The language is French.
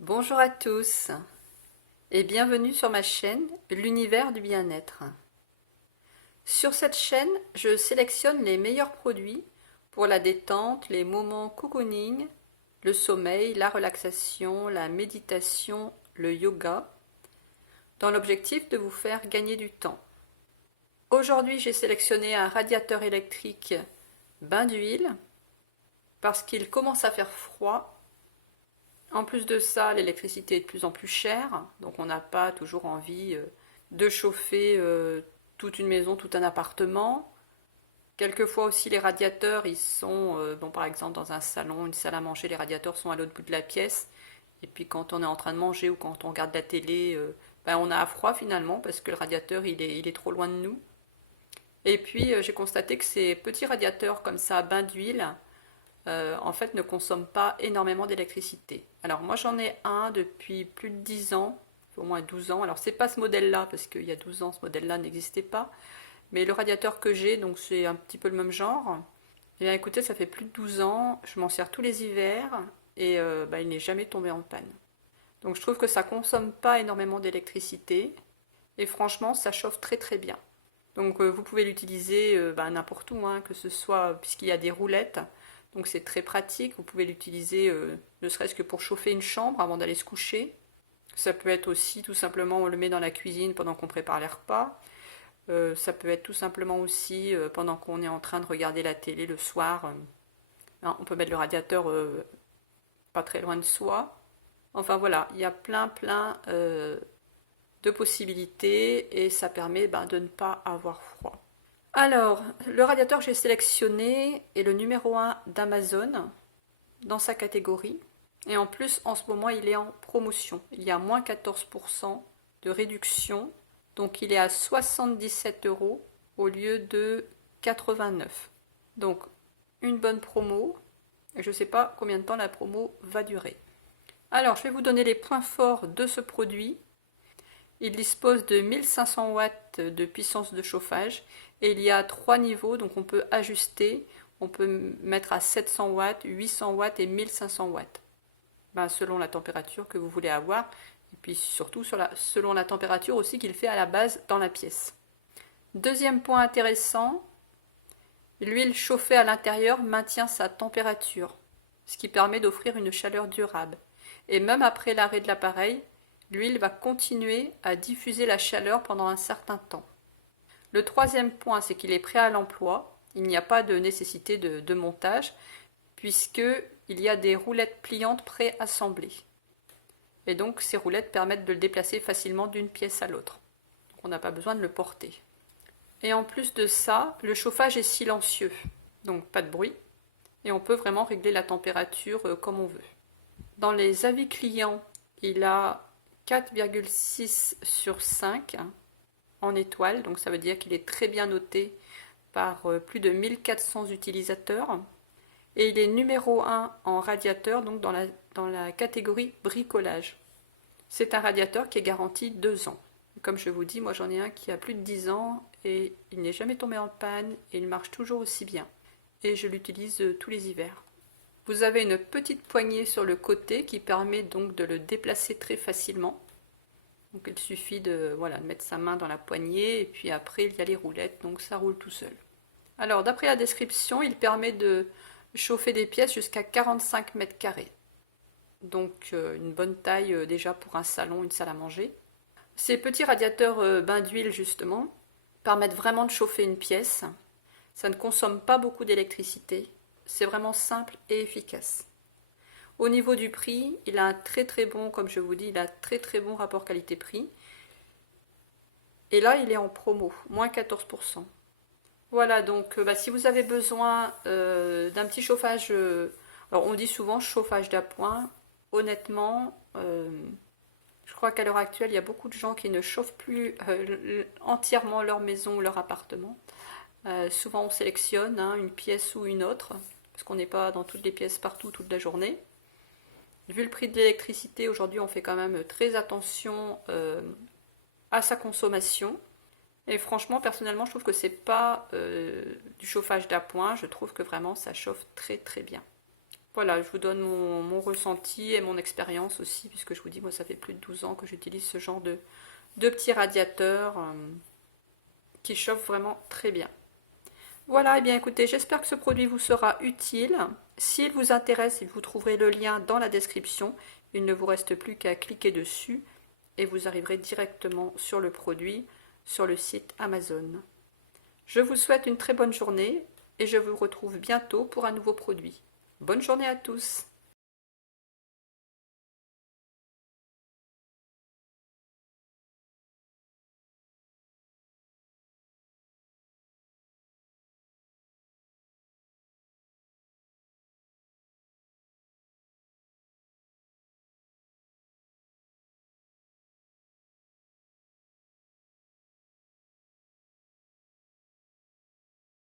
Bonjour à tous et bienvenue sur ma chaîne L'univers du bien-être. Sur cette chaîne, je sélectionne les meilleurs produits pour la détente, les moments cocooning, le sommeil, la relaxation, la méditation, le yoga, dans l'objectif de vous faire gagner du temps. Aujourd'hui, j'ai sélectionné un radiateur électrique bain d'huile parce qu'il commence à faire froid. En plus de ça, l'électricité est de plus en plus chère, donc on n'a pas toujours envie de chauffer toute une maison, tout un appartement. Quelquefois aussi les radiateurs, ils sont, bon, par exemple dans un salon, une salle à manger, les radiateurs sont à l'autre bout de la pièce. Et puis quand on est en train de manger ou quand on regarde la télé, on a froid finalement parce que le radiateur il est trop loin de nous. Et puis j'ai constaté que ces petits radiateurs comme ça, bain d'huile, en fait ne consomment pas énormément d'électricité. Alors moi j'en ai un depuis plus de 10 ans, au moins 12 ans. Alors c'est pas ce modèle-là, parce qu'il y a 12 ans ce modèle-là n'existait pas, mais le radiateur que j'ai, donc c'est un petit peu le même genre. Et bien écoutez, ça fait plus de 12 ans, je m'en sers tous les hivers, et il n'est jamais tombé en panne. Donc je trouve que ça consomme pas énormément d'électricité, et franchement ça chauffe très très bien. Donc vous pouvez l'utiliser n'importe où, hein, que ce soit puisqu'il y a des roulettes. Donc c'est très pratique. Vous pouvez l'utiliser ne serait-ce que pour chauffer une chambre avant d'aller se coucher. Ça peut être aussi tout simplement on le met dans la cuisine pendant qu'on prépare les repas. Ça peut être tout simplement aussi pendant qu'on est en train de regarder la télé le soir. On peut mettre le radiateur pas très loin de soi. Enfin voilà, il y a plein de possibilités et ça permet de ne pas avoir froid. Alors, le radiateur que j'ai sélectionné est le numéro 1 d'Amazon dans sa catégorie. Et en plus, en ce moment, il est en promotion. Il y a moins 14% de réduction. Donc, il est à 77 € au lieu de 89. Donc, une bonne promo. Et je ne sais pas combien de temps la promo va durer. Alors, je vais vous donner les points forts de ce produit. Il dispose de 1500 watts de puissance de chauffage et il y a 3 niveaux, donc on peut ajuster, on peut mettre à 700 watts, 800 watts et 1500 watts, selon la température que vous voulez avoir et puis surtout selon la température aussi qu'il fait à la base dans la pièce. Deuxième point intéressant, l'huile chauffée à l'intérieur maintient sa température, ce qui permet d'offrir une chaleur durable. Et même après l'arrêt de l'appareil, l'huile va continuer à diffuser la chaleur pendant un certain temps. Le troisième point, c'est qu'il est prêt à l'emploi. Il n'y a pas de nécessité de montage, puisqu'il y a des roulettes pliantes préassemblées. Et donc ces roulettes permettent de le déplacer facilement d'une pièce à l'autre. Donc on n'a pas besoin de le porter. Et en plus de ça, le chauffage est silencieux, donc pas de bruit. Et on peut vraiment régler la température comme on veut. Dans les avis clients, il a 4,6 sur 5 en étoiles, donc ça veut dire qu'il est très bien noté par plus de 1400 utilisateurs. Et il est numéro 1 en radiateur, donc dans la catégorie bricolage. C'est un radiateur qui est garanti 2 ans. Comme je vous dis, moi j'en ai un qui a plus de 10 ans et il n'est jamais tombé en panne et il marche toujours aussi bien. Et je l'utilise tous les hivers. Vous avez une petite poignée sur le côté qui permet donc de le déplacer très facilement. Donc il suffit de mettre sa main dans la poignée et puis après il y a les roulettes, donc ça roule tout seul. Alors d'après la description, il permet de chauffer des pièces jusqu'à 45 mètres carrés. Donc une bonne taille déjà pour un salon, une salle à manger. Ces petits radiateurs bain d'huile justement permettent vraiment de chauffer une pièce. Ça ne consomme pas beaucoup d'électricité. C'est vraiment simple et efficace. Au niveau du prix, il a un très bon, comme je vous dis, il a un très bon rapport qualité-prix. Et là, il est en promo, moins 14%. Voilà, donc si vous avez besoin d'un petit chauffage, alors on dit souvent chauffage d'appoint, honnêtement, je crois qu'à l'heure actuelle, il y a beaucoup de gens qui ne chauffent plus entièrement leur maison ou leur appartement. Souvent on sélectionne une pièce ou une autre, parce qu'on n'est pas dans toutes les pièces partout toute la journée. Vu le prix de l'électricité, aujourd'hui on fait quand même très attention à sa consommation. Et franchement, personnellement, je trouve que c'est pas du chauffage d'appoint, je trouve que vraiment ça chauffe très bien. Voilà, je vous donne mon ressenti et mon expérience aussi, puisque je vous dis, moi, ça fait plus de 12 ans que j'utilise ce genre de petits radiateurs qui chauffent vraiment très bien. Voilà, et bien écoutez, j'espère que ce produit vous sera utile. S'il vous intéresse, vous trouverez le lien dans la description. Il ne vous reste plus qu'à cliquer dessus et vous arriverez directement sur le produit, sur le site Amazon. Je vous souhaite une très bonne journée et je vous retrouve bientôt pour un nouveau produit. Bonne journée à tous!